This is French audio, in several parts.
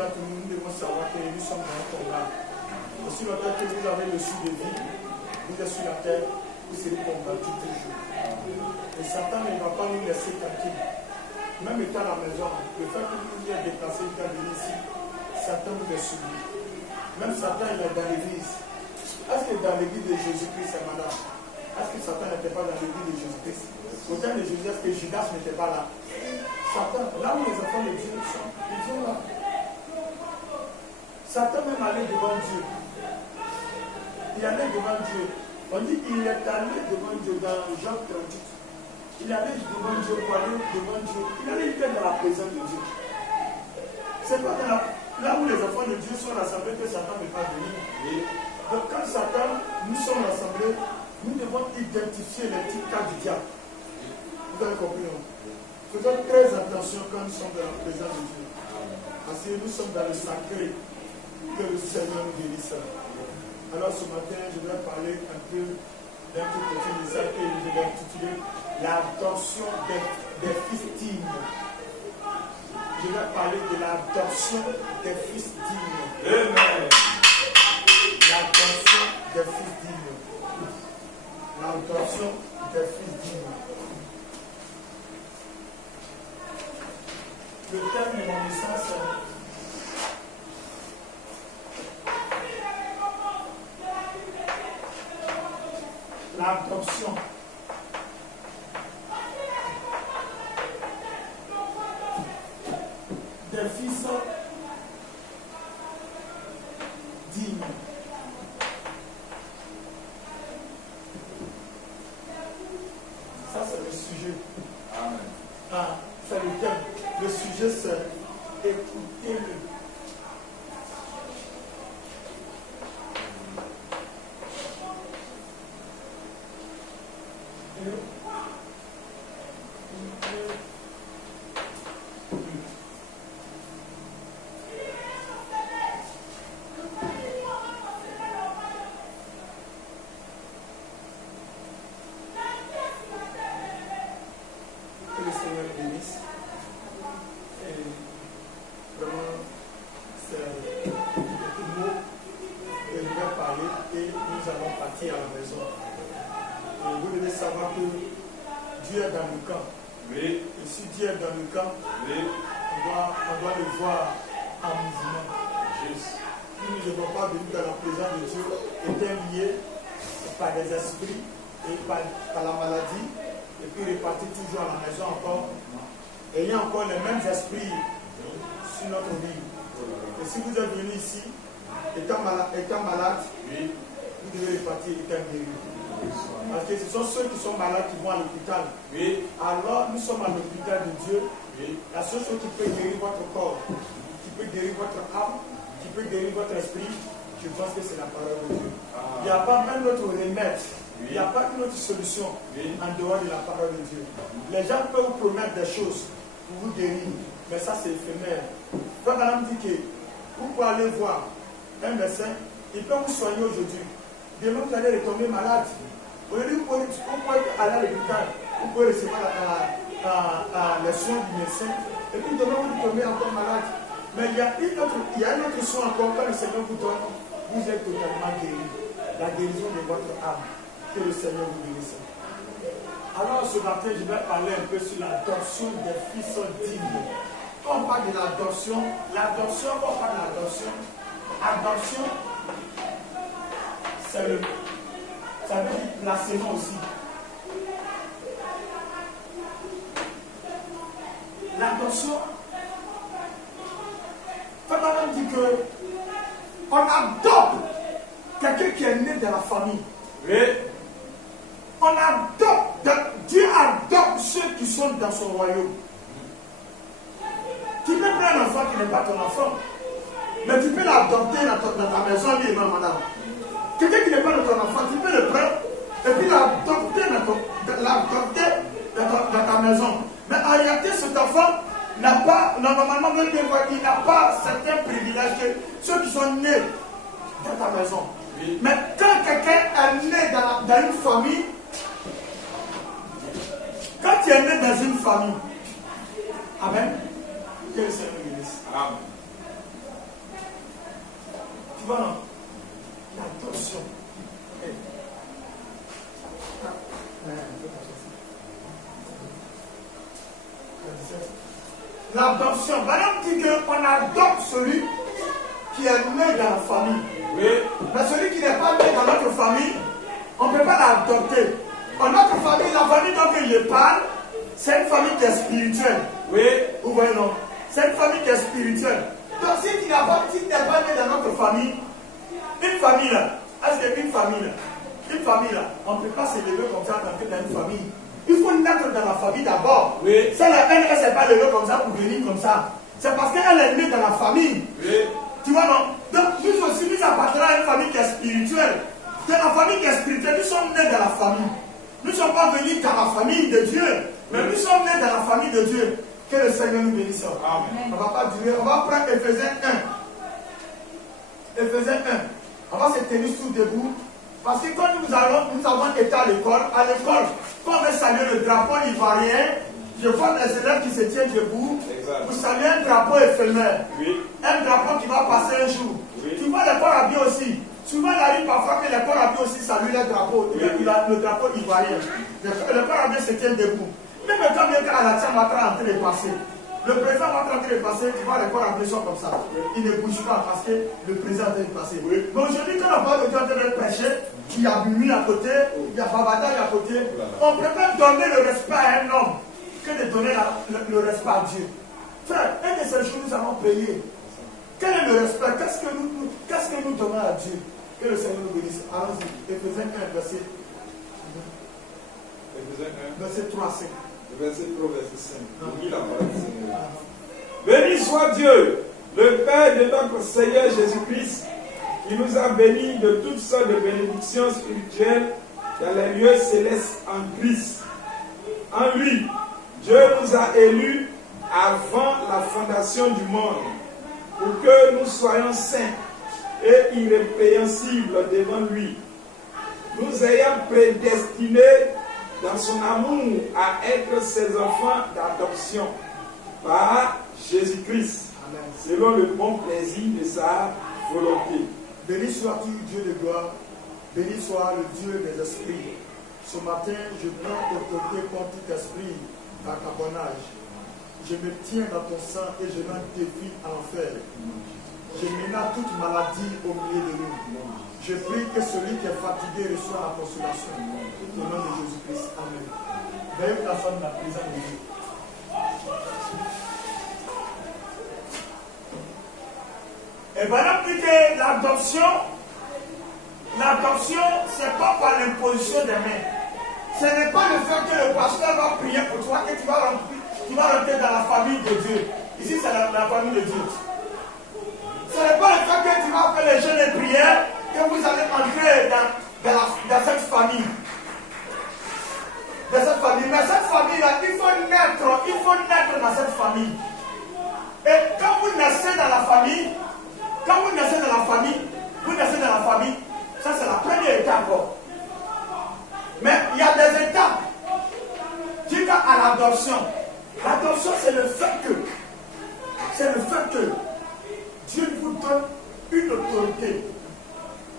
là, tout le monde devons savoir que nous sommes dans un combat. Aussi longtemps que vous avez le sud de vie, vous êtes sur la terre, vous serez combattus toujours. Et Satan ne va pas nous laisser tranquilles. Même étant à la maison, le fait que vous vous êtes déplacé, vous êtes venu ici, Satan vous a subi. Même Satan, il est dans l'église. Est-ce que dans l'église de Jésus-Christ, c'est madame? Est-ce que Satan n'était pas dans l'église de Jésus-Christ? Au temps de Jésus, est-ce que Judas n'était pas là? Satan, là où les enfants de Dieu sont, ils sont là. Satan même allait devant Dieu. Il allait devant Dieu. On dit qu'il est allé devant Dieu dans Jean 38. Il allait devant Dieu pour aller devant Dieu. Il allait être dans la présence de Dieu. C'est pas là où les enfants de Dieu sont rassemblés que Satan ne peut pas venir. Donc quand Satan, nous sommes rassemblés, nous devons identifier les petits cas du diable. Vous avez compris, non? Faisons très attention quand nous sommes dans la présence de Dieu. Parce que nous sommes dans le sacré. Que le Seigneur nous guérisse. Alors ce matin, je vais parler un peu d'un petit message que je vais intituler l'adoption des fils dignes. Je vais parler de l'adoption des fils dignes. Amen. L'adoption des fils dignes. L'adoption des fils dignes. Le thème de mon message, c'est l'adoption des fils dignes. Ça, c'est le sujet. Amen. Ah, c'est le thème. Le sujet, c'est écoutez-le. Étant malade, vous devez repartir étant guéri. Parce que ce sont ceux qui sont malades qui vont à l'hôpital. Alors, nous sommes à l'hôpital de Dieu. La seule chose qui peut guérir votre corps, qui peut guérir votre âme, qui peut guérir votre esprit, je pense que c'est la parole de Dieu. Il n'y a pas même notre remède. Il n'y a pas une autre solution en dehors de la parole de Dieu. Les gens peuvent vous promettre des choses pour vous guérir, mais ça c'est éphémère. Quand on dit que vous pouvez aller voir un médecin, il peut vous soigner aujourd'hui. Demain, vous allez retomber malade. Aujourd'hui, vous pouvez aller à l'hôpital, vous pouvez recevoir les soins du médecin, et puis demain, vous tombez encore malade. Mais il y a un autre soin encore que le Seigneur vous donne. Vous êtes totalement guéri. La guérison de votre âme. Que le Seigneur vous bénisse. Alors, ce matin, je vais parler un peu sur l'adoption des fils dignes. Quand on parle de l'adoption, quand on parle de l'adoption, adoption, ça veut dire placement aussi. L'adoption, Fabien dit que on adopte quelqu'un qui est né de la famille. Oui. On adopte, Dieu adopte ceux qui sont dans son royaume. Tu peux prendre un enfant qui n'est pas ton enfant, mais tu peux l'adopter dans ta maison libre, madame. Quelqu'un qui n'est pas de ton enfant, tu peux le prendre et puis l'adopter dans ta maison. Mais en réalité, cet enfant n'a pas, normalement, il n'a pas certains privilèges que ceux qui sont nés dans ta maison. Oui. Mais quand quelqu'un est né dans une famille, quand tu es né dans une famille, amen, que le Seigneur bénisse. Amen. vois, non? L'adoption. L'adoption. Madame dit qu'on adopte celui qui est né dans la famille. Oui. Mais celui qui n'est pas né dans notre famille, on ne peut pas l'adopter. Dans notre famille, la famille dont il parle, c'est une famille qui est spirituelle. Oui. Vous voyez, non? C'est une famille qui est spirituelle. Donc, si tu n'es pas né dans notre famille, une famille là, est-ce qu'une famille là, on ne peut pas s'élever comme ça dans une famille. Il faut naître dans la famille d'abord. Oui. C'est la peine qu'elle ne s'est pas levée comme ça pour venir comme ça. C'est parce qu'elle est née dans la famille. Oui. Tu vois, non? Donc, nous aussi, nous appartenons à une famille qui est spirituelle. Dans la famille qui est spirituelle, nous sommes nés dans la famille. Nous ne sommes pas venus dans la famille de Dieu, mais nous sommes nés dans la famille de Dieu. Que le Seigneur nous bénisse. Amen. On ne va pas durer. On va prendre Éphésiens 1. Éphésiens 1. On va se tenir sous debout. Parce que quand nous avons été à l'école, quand on veut saluer le drapeau ivoirien, je vois les élèves qui se tiennent debout. Vous saluez un drapeau éphémère. Oui. Un drapeau qui va passer un jour. Oui. Tu vois les corps habillés aussi. Souvent, il arrive parfois que les corps habillés aussi saluent les drapeaux. Oui. Le drapeau ivoirien. Les corps habillés se tiennent debout. Même quand bien qu'à la tienne va en train de passer. Le président va en train de passer, tu vois les corps habillés sont comme ça. Il ne bouge pas parce que le président est en train de passer. Oui. Mais aujourd'hui, quand on parle de Dieu en train de prêcher, il y a Bumi à côté, il y a Babada à côté. On préfère donner le respect à un homme que de donner le respect à Dieu. Frère, une de ces choses nous allons payer. Quel est le respect? Qu'est-ce que nous donnons à Dieu? Que le Seigneur nous bénisse. Allons-y. Éphésiens 1, verset 3, 5. Verset 3, verset 5. Béni soit Dieu, le Père de notre Seigneur Jésus-Christ, qui nous a bénis de toutes sortes de bénédictions spirituelles dans les lieux célestes en Christ. En lui, Dieu nous a élus avant la fondation du monde, pour que nous soyons saints et irrépréhensibles devant lui, nous ayant prédestinés dans son amour à être ses enfants d'adoption par Jésus-Christ, selon le bon plaisir de sa volonté. Béni sois-tu, Dieu de gloire, béni soit le Dieu des esprits. Ce matin, je prends autorité contre tout esprit d'acabonnage. Je me tiens dans ton sang et je lance défi à l'enfer. Je menace toute maladie au milieu de nous. Je prie que celui qui est fatigué reçoive la consolation. Au nom de Jésus-Christ. Amen. Veuillez vous asseoir dans la présence de Dieu. Et voilà plus que l'adoption, c'est pas par l'imposition des mains. Ce n'est pas le fait que le pasteur va prier pour toi que tu vas rentrer dans la famille de Dieu. Ici, c'est la famille de Dieu. Ce n'est pas le fait que tu vas faire les jeûnes et prières que vous allez entrer dans cette famille. Mais cette famille-là, il faut naître dans cette famille. Et quand vous naissez dans la famille, ça c'est la première étape. Mais il y a des étapes. Jusqu'à l'adoption. L'adoption, c'est le fait que Dieu vous donne une autorité.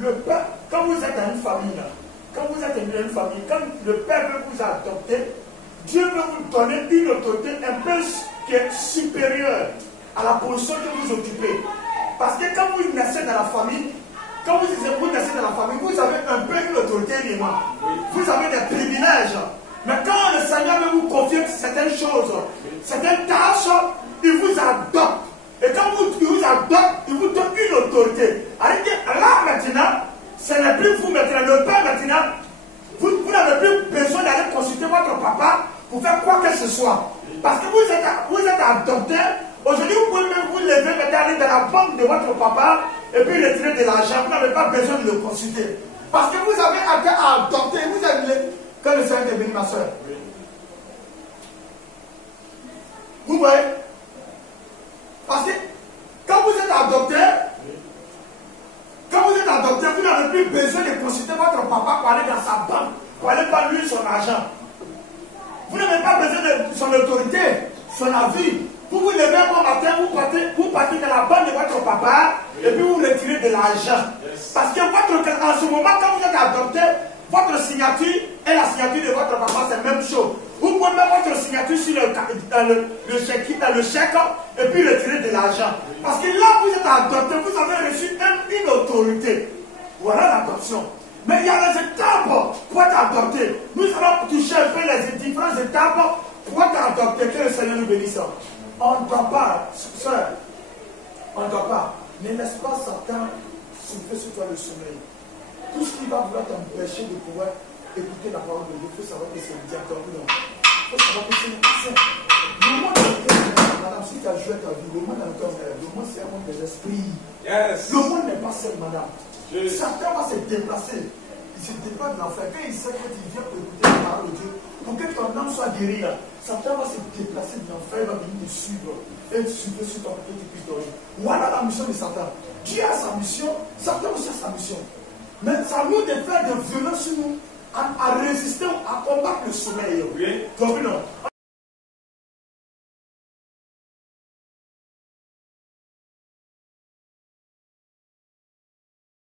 Le père, quand vous êtes dans une famille, quand le père veut vous adopter, Dieu veut vous donner une autorité un peu qui est supérieure à la position que vous occupez. Parce que quand vous naissez dans la famille, vous avez un peu une autorité élément. Vous avez des privilèges. Mais quand le Seigneur veut vous confier certaines choses, certaines tâches, il vous adopte. Et quand il vous adopte, il vous donne une autorité. Alors là maintenant, ce n'est plus vous maintenant, le Père maintenant, vous n'avez plus besoin d'aller consulter votre papa pour faire quoi que ce soit. Parce que vous êtes adopté. Aujourd'hui, vous pouvez même vous lever, aller dans la banque de votre papa et puis retirer de l'argent. Vous n'avez pas besoin de le consulter. Parce que vous avez été adopté. Vous avez que le Seigneur est béni, ma soeur. Vous voyez? Parce que quand vous êtes adopté, vous n'avez plus besoin de consulter votre papa pour aller dans sa banque, pour aller prendre lui son argent. Vous n'avez pas besoin de son autorité, son avis. Vous vous levez un bon matin, vous partez dans la banque de votre papa, et puis vous retirez de l'argent. l'argent. Parce que en ce moment, quand vous êtes adopté, votre signature et la signature de votre papa, c'est la même chose. Vous pouvez mettre votre signature sur le chèque et puis retirer de l'argent. Parce que là, vous êtes adopté, vous avez reçu une autorité. Voilà l'adoption. Mais il y a les étapes pour être adopté. Nous allons toucher un peu les différentes étapes pour être adopté. Que le Seigneur nous bénisse. On ne doit pas, soeur, on ne doit pas. Ne laisse pas Satan souffler sur toi le sommeil. Tout ce qui va vouloir t'empêcher de pouvoir écouter la parole de Dieu, il faut savoir que c'est le diable. Il faut savoir que c'est le passé. Le monde dans lequel, madame, si tu as joué ta vie, le monde dans lequel le monde c'est un monde des esprits. Yes. Le monde n'est pas seul, madame. Satan va se déplacer. Il se déplace de l'enfer. Quand il sait que tu viens pour écouter la parole de Dieu, pour que ton âme soit guérie là, Satan va se déplacer de l'enfer, il va venir te suivre et te suivre sur ton côté que tu puisses dormir. Voilà la mission de Satan. Dieu a sa mission, Satan aussi a sa mission. Mais ça nous de faire de violence sur nous à résister, à combattre le sommeil. Oui.